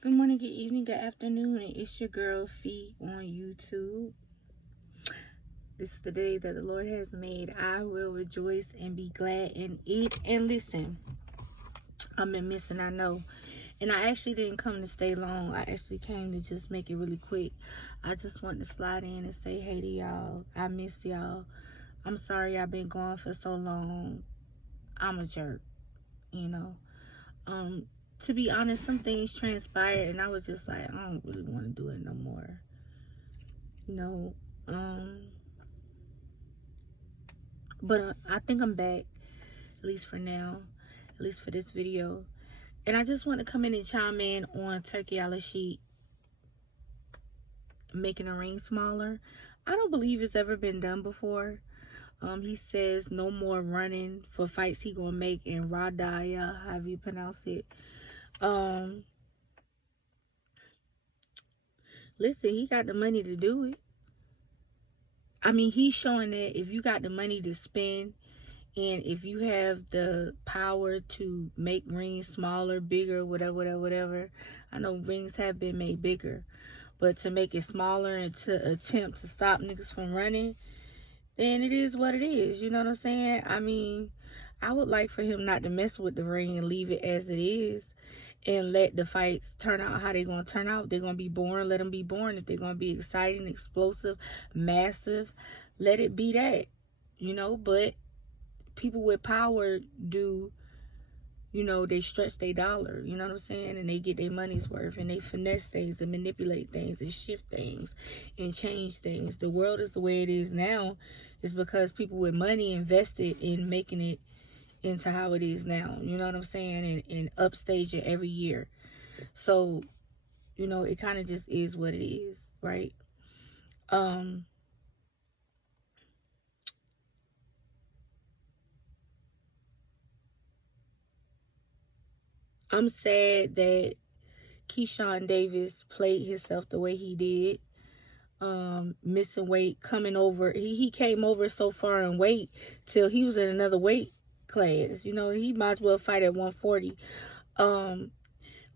Good morning, good evening, good afternoon, and it's your girl Fee on YouTube. This is the day that the Lord has made. I will rejoice and be glad in it. And listen, I've been missing, I know. And I actually didn't come to stay long. I actually came to just make it really quick. I just want to slide in and say hey to y'all. I miss y'all. I'm sorry I've been gone for so long. I'm a jerk, you know. Um, to be honest, some things transpired and I was just like, I don't really want to do it no more. You know, um, but I think I'm back, at least for now, at least for this video. And I just want to come in and chime in on Turkey Al Sheet making a ring smaller. I don't believe it's ever been done before. He says no more running for fights he gonna make in Radaya, however you pronounce it. Um, Listen, he got the money to do it. I mean, he's showing that if you got the money to spend, and if you have the power to make rings smaller, bigger, whatever. I know rings have been made bigger, but to make it smaller and to attempt to stop niggas from running, then it is what it is. You know what I'm saying? I mean, I would like for him not to mess with the ring and leave it as it is and let the fights turn out how they're going to turn out. They're going to be boring. Let them be boring. If they're going to be exciting, explosive, massive, let it be that, you know, but people with power do, you know, they stretch their dollar, you know what I'm saying? And they get their money's worth and they finesse things and manipulate things and shift things and change things. The world is the way it is now is because people with money invested in making it into how it is now, you know what I'm saying? And upstage it every year. So, you know, it kind of just is what it is, right? Um, I'm sad that Keyshawn Davis played himself the way he did. Missing weight, coming over. He came over so far in weight till he was in another weight class. You know, he might as well fight at 140. Um,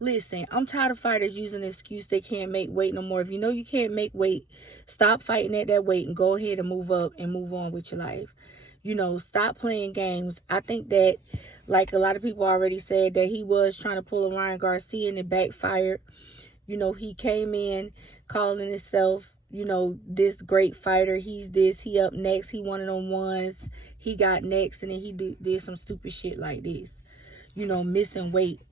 Listen, I'm tired of fighters using the excuse they can't make weight no more. If you know you can't make weight, stop fighting at that weight and go ahead and move up and move on with your life. You know, stop playing games. I think that, like a lot of people already said, that he was trying to pull a Ryan Garcia and it backfired. You know, he came in calling himself, you know, this great fighter. He's this, he up next, he one of them ones. He got next, and then he did some stupid shit like this. You know, missing weight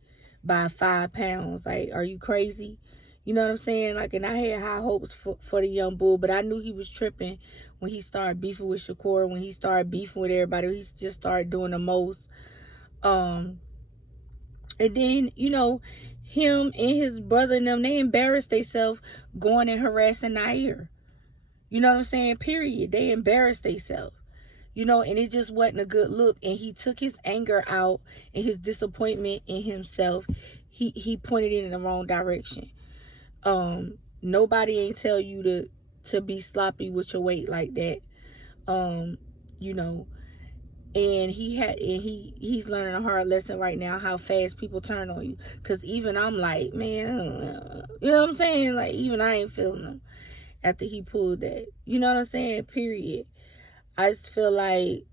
by 5 pounds. Like, are you crazy? You know what I'm saying? Like, and I had high hopes for the young bull, but I knew he was tripping when he started beefing with Shakur, when he started beefing with everybody. He just started doing the most. Um, and then, you know, him and his brother and them, they embarrassed themselves going and harassing Nair. You know what I'm saying? Period. They embarrassed themselves. You know, and it just wasn't a good look. And he took his anger out and his disappointment in himself. He pointed it in the wrong direction. Nobody ain't tell you to be sloppy with your weight like that. Um, you know, and he's learning a hard lesson right now how fast people turn on you, because even I'm like, man, you know what I'm saying, like even I ain't feeling him after he pulled that, you know what I'm saying, period. I just feel like,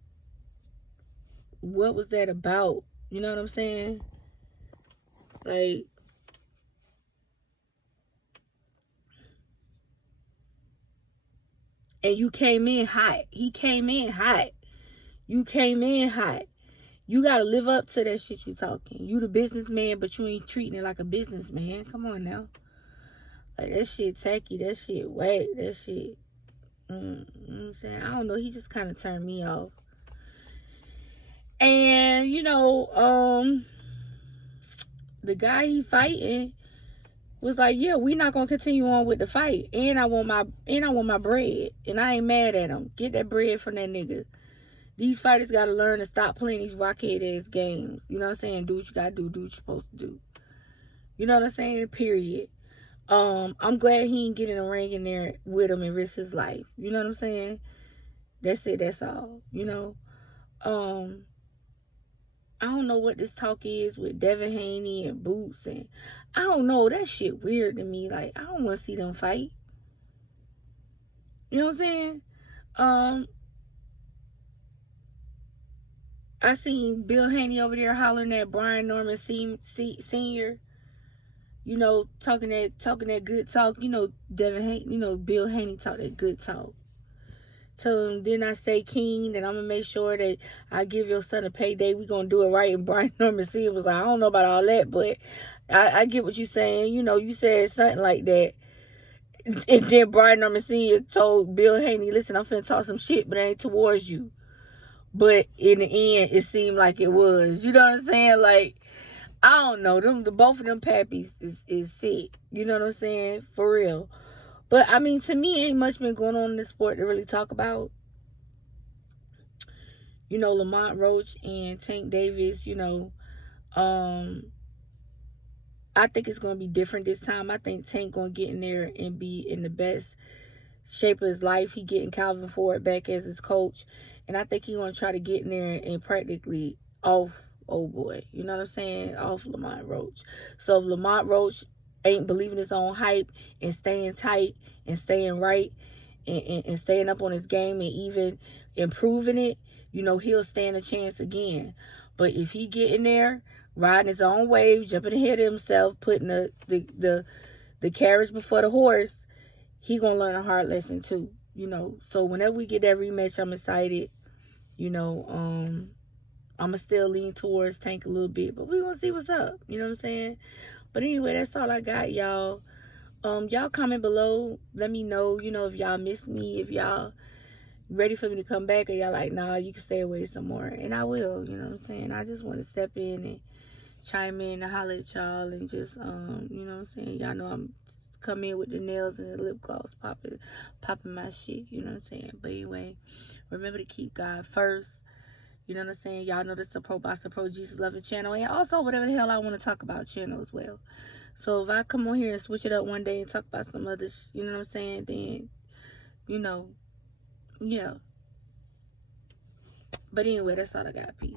what was that about, you know what I'm saying, like, and you came in hot, he came in hot, you came in hot. You gotta live up to that shit you talking. You the businessman, but you ain't treating it like a businessman. Come on now. Like, that shit tacky, that shit whack, that shit. You know what I'm saying? I don't know. He just kind of turned me off. And, you know, the guy he fighting was like, yeah, we not gonna continue on with the fight. And I want my bread. And I ain't mad at him. Get that bread from that nigga. These fighters gotta learn to stop playing these rockhead ass games. You know what I'm saying? Do what you gotta do what you're supposed to do. You know what I'm saying? Period. I'm glad he ain't getting a ring in there with him and risk his life. You know what I'm saying? That's it, that's all. You know? Um, I don't know what this talk is with Devin Haney and Boots, and I don't know. That shit weird to me. Like, I don't want to see them fight. You know what I'm saying? I seen Bill Haney over there hollering at Brian Norman Senior. You know, talking that good talk. You know, Devin Haney. You know, Bill Haney talk that good talk. Tell him, then I say, King, that I'm gonna make sure that I give your son a payday. We gonna do it right. And Brian Norman Senior was like, I don't know about all that, but I get what you're saying. You know, you said something like that. And then Brian Norman Senior told Bill Haney, listen, I'm finna talk some shit, but it ain't towards you. But in the end, it seemed like it was. You know what I'm saying? Like, I don't know. Both of them pappies is sick. You know what I'm saying? For real. But, I mean, to me, ain't much been going on in this sport to really talk about. You know, Lamont Roach and Tank Davis, you know, I think it's going to be different this time. I think Tank going to get in there and be in the best shape of his life. He getting Calvin Ford back as his coach. And I think he going to try to get in there and practically off old boy. You know what I'm saying? Off Lamont Roach. So if Lamont Roach ain't believing his own hype and staying tight and staying right and staying up on his game and even improving it, you know, he'll stand a chance again. But if he get in there, riding his own wave, jumping ahead of himself, putting the carriage before the horse, he gonna learn a hard lesson too. You know, so whenever we get that rematch, I'm excited. You know, I'ma still lean towards Tank a little bit, but we gonna see what's up. You know what I'm saying? But anyway, that's all I got, y'all. Y'all comment below. Let me know, you know, if y'all miss me, if y'all ready for me to come back, or y'all like, nah, you can stay away some more. And I will, you know what I'm saying? I just want to step in and chime in and holler at y'all and just, you know what I'm saying? Y'all know I'm come in with the nails and the lip gloss popping my shit, you know what I'm saying? But anyway, remember to keep God first. You know what I'm saying? Y'all know this is a Pro Boxer Pro Jesus Loving channel, and also whatever the hell I want to talk about channel as well. So if I come on here and switch it up one day and talk about some other, you know what I'm saying? Then, you know, yeah. But anyway, that's all I got. Peace.